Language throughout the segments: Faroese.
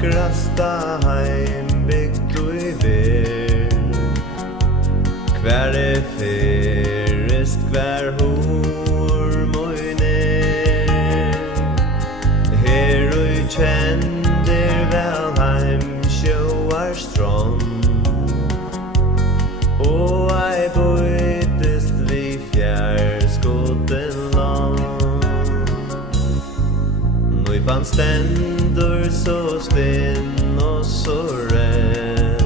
vakrasta heimbygd i ver. Hver ferest, hver hor moin her og kjenner vel heim sjåar strand. Og ei bøytest vi fjærskoten land. Nøypan stendur så stinn og så redd,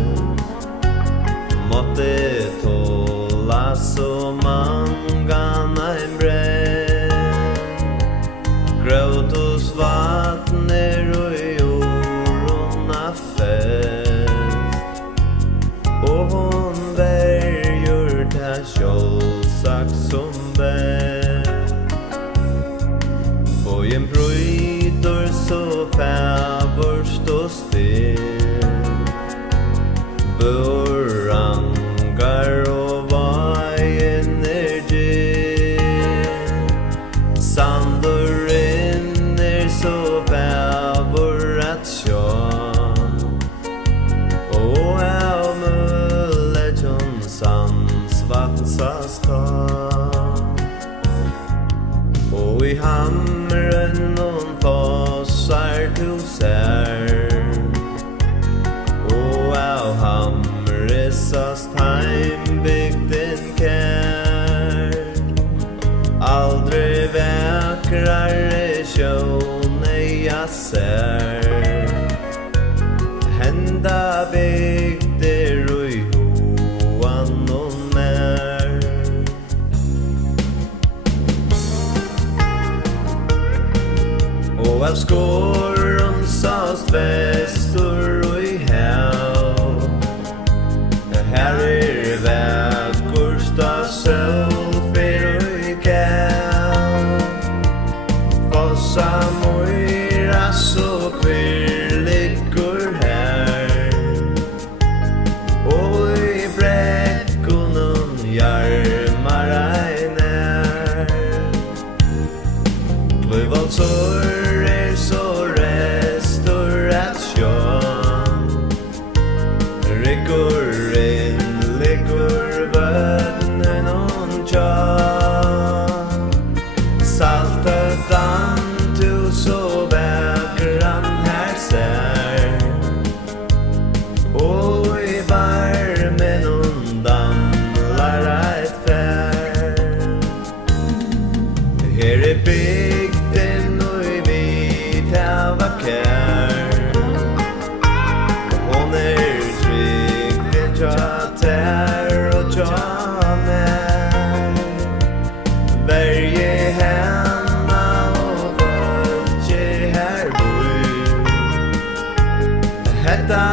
måtte tåla så mangan ein bredd. Grøt hos vatner og jordona fest, og hon verjur ta sjålsagt som best. Og en brøyder så fævorst og still, burangar og vaien gill. Sandur så fævor at sjå, og av mølletjon sans vatsas ta. Og i hamren noen fossar tu ser, og av hamresast heimbygden kær. Aldri vakrare sjåne jeg ser, henda bygder og i hoan og mer. Og av skåren sast vestur og i hav, her vekkursta sol fyr og i gav. Fossa moira så kvir liggur her, og i brekkunum jarmar ein Kløyvaldsår så restur at sjå, rikkur inn liggur vødnen og tjå. Salta dan du så vägran här ser, och i varmen undan lar ett fär. Här är bygden och i vit av vacker, hon trygg vid tjatär och tjamär. Varje hemma och völkje här bor, hetta